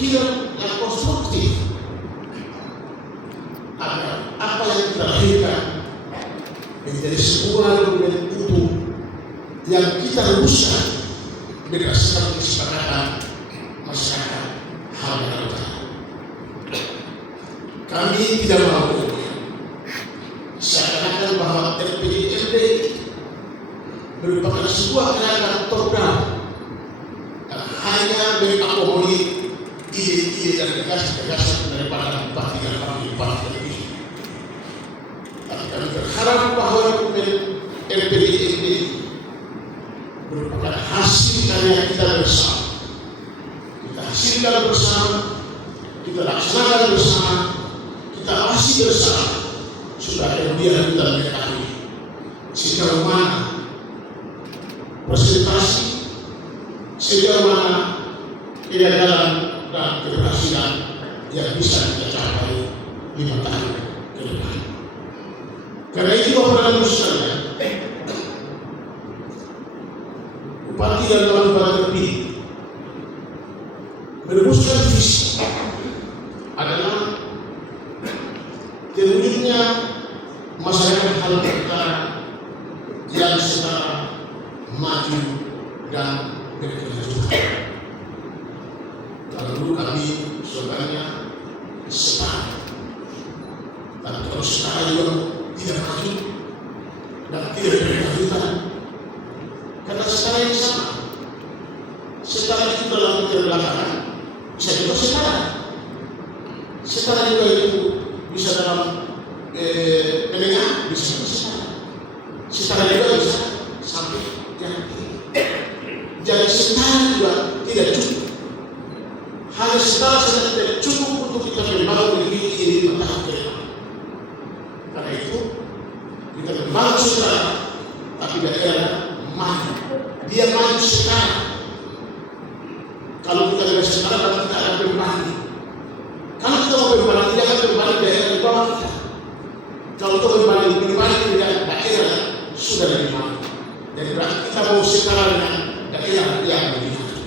pemikiran yang konstruktif agar apa yang kita lahirkan menjadi sebuah dokumen utuh yang kita rumuskan berdasarkan kesepakatan masyarakat Halmahera. Kami tidak mau seakan-akan bahwa RPJMD merupakan sebuah gerakan top-down yang hanya mengakomodir ide-ide dan gagasan daripada bupati dan bupati terpilih. Tapi kami berharap bahwa dokumen RPJMD merupakan hasil karya kita bersama. Kita hasilkan bersama, kita laksanakan bersama, kita awasi bersama, supaya kemudian kita mengetahui sejauh mana presentasi, sejauh mana kegagalan dan keberhasilan yang bisa kita capai 5 tahun ke depan. Karena itu Bapak dan sekalian, bupati dan bupati terpilih merumuskan visi adalah terwujudnya masyarakat Halmahera yang secara maju dan berkelanjutan. Kalau dulu kami slogannya setara, tapi kalau sekarang juga tidak maju dan tidak berkelanjutan, karena setara yang sama. Setara itu dalam keterbelakangan bisa juga setara. Setara juga itu bisa dalam menengah, bisa juga setara. Setara juga bisa sampai yang tinggi. Jadi setara juga tidak cukup. Hanya setara saja tidak cukup untuk kita membangun negeri ini 5 tahun ke depan. Karena itu kita membangun setara, tapi daerah maju. Dia maju sekarang. Kalau kita tidak sekarang, maka kita akan berbalik. Kalau kita mau berbalik, tidak akan berbalik daerah di bawah kita. Kalau kita berbalik di daerah sudah lebih maju. Jadi berarti kita mau setara dengan daerah yang lebih maju.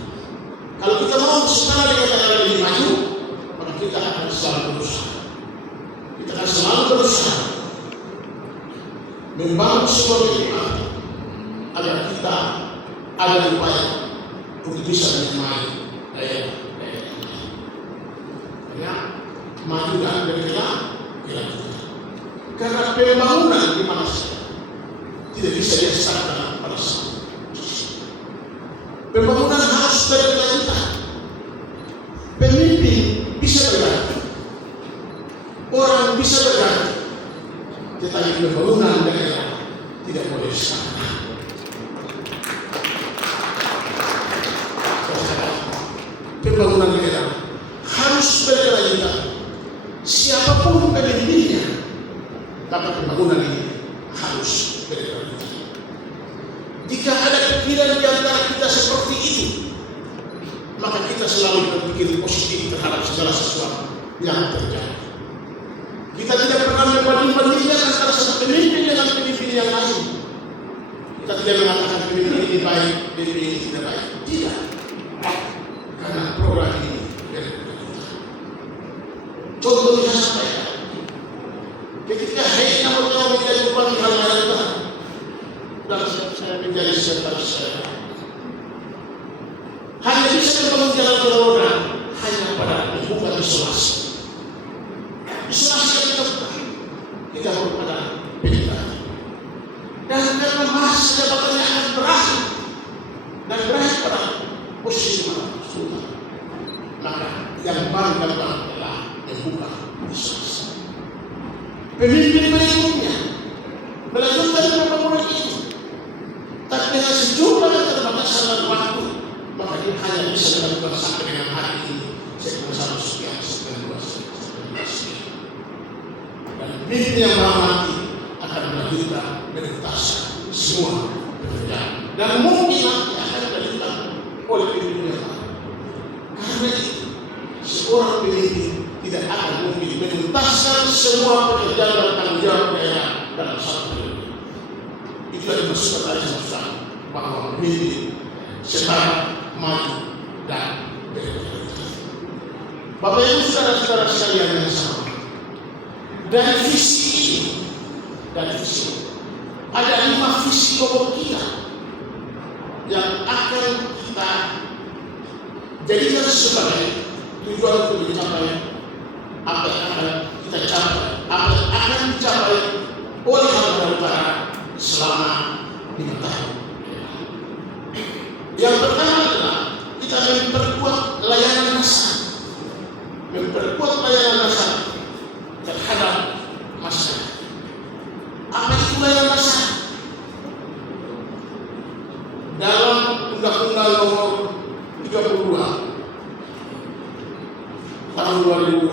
Kalau kita mau setara dengan daerah lebih maju, maka kita akan selalu berusaha. Kita akan selalu berusaha membangun sebuah kehidupan agar kita ada upaya untuk bisa menyamai daerah-daerah yang lain. Ya, maju dan berkelanjutan. Karena pembangunan di mana saja tidak bisa diselesaikan pada saat pembangunan harus berkelanjutan. Pemimpin bisa berganti, orang bisa berganti, tetapi pembangunan daerah tidak boleh stagnan. Pembangunan daerah harus berkelanjutan. Siapapun pemimpinnya, tapi pembangunan ini harus berkelanjutan. Jika ada pikiran di antara kita seperti itu, maka kita selalu berpikir positif terhadap segala sesuatu yang terjadi. Kita tidak pernah membanding-bandingkan antara satu pemimpin dengan pemimpin yang lain. Kita tidak mengatakan pemimpin ini baik, pemimpin ini tidak baik. Tidak. Karena program ini berkelanjutan. Contoh yang saya sampaikan, ketika Hei Namanya menjadi bupati Halmahera dan saya menjadi sekretaris saya, hanya bisa membangun jalan roda hanya pada membuka isolasi. Isolasi yang kita buka, kita pada pendidikan. Dan karena masa jabatannya akan berakhir dan berakhir pada posisi mana sudah, maka yang baru dilakukan adalah membuka isolasi. Pemimpin berikutnya melanjutkan pembangunan itu, tapi dengan sejumlah keterbatasan dan waktu, maka dia hanya bisa dilakukan sampai dengan hari ini, sekitar 1 sekian, sekian 2 sekian. Dan pemimpin yang maha mati akan melanjutkan menuntaskan semua pekerjaan. Dan mungkin nanti akan dilanjutkan oleh pemimpin yang lain. Karena itu, seorang pemimpin tidak akan mungkin menuntaskan semua pekerjaan dan tanggung jawab daerah dalam satu periode. Itulah dimaksudkan tadi sama bahwa pemimpin setara, maju dan berkelanjutan. saudara sekalian yang sama. Dari visi ini, ada 5 visi pokok kita yang akan kita jadikan sebagai tujuan untuk mencapai apa yang akan kita capai, apa yang akan dicapai oleh hamba Tuhan selama 5 tahun. Yang pertama adalah kita memperkuat layanan dasar, terhadap masyarakat. Apa itu layanan dasar? Dalam Undang-Undang Nomor 32 tahun 2006